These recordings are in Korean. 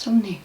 썸네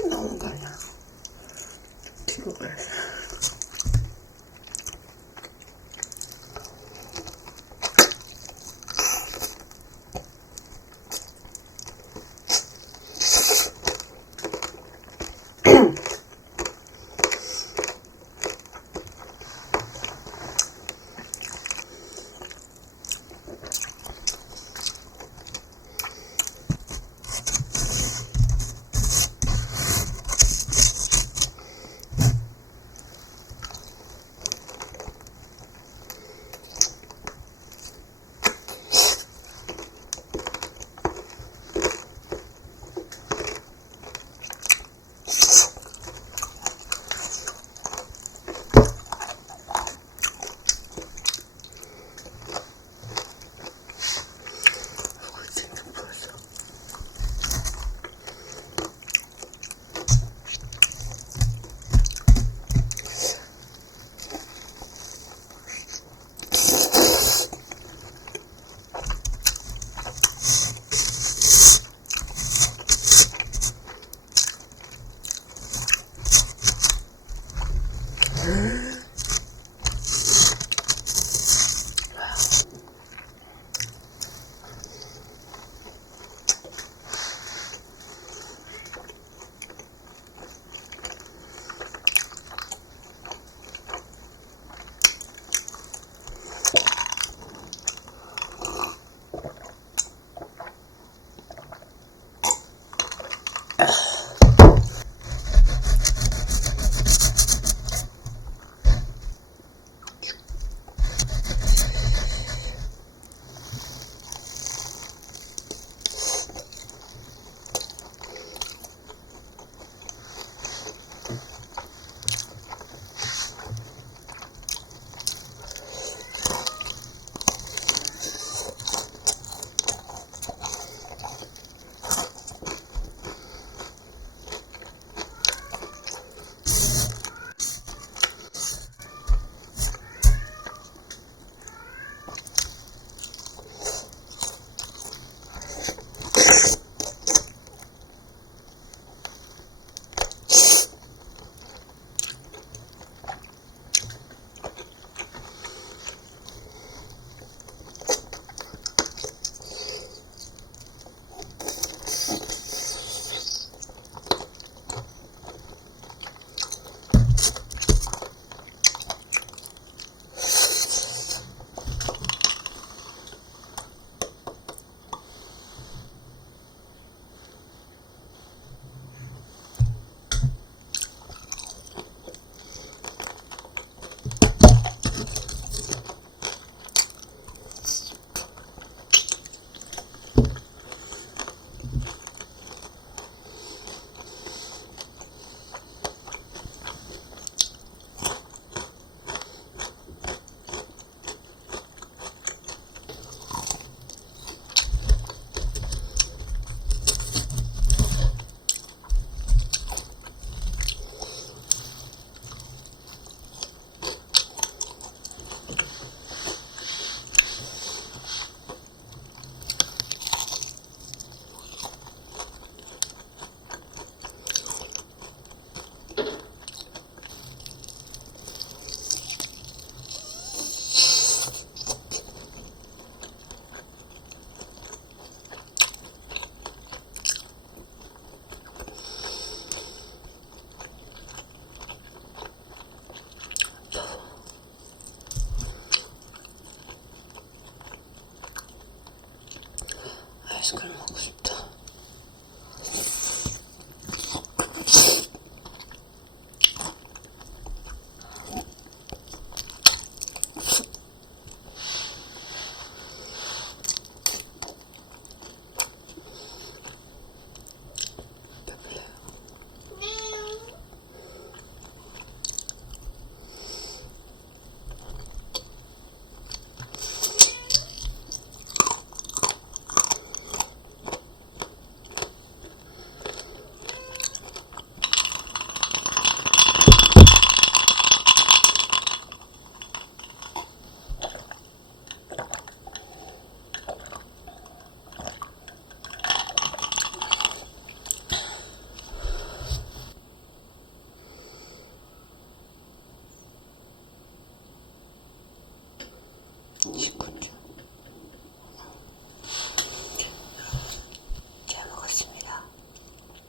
이렇게 나오는 거 아니야. 뒤로 가야 돼.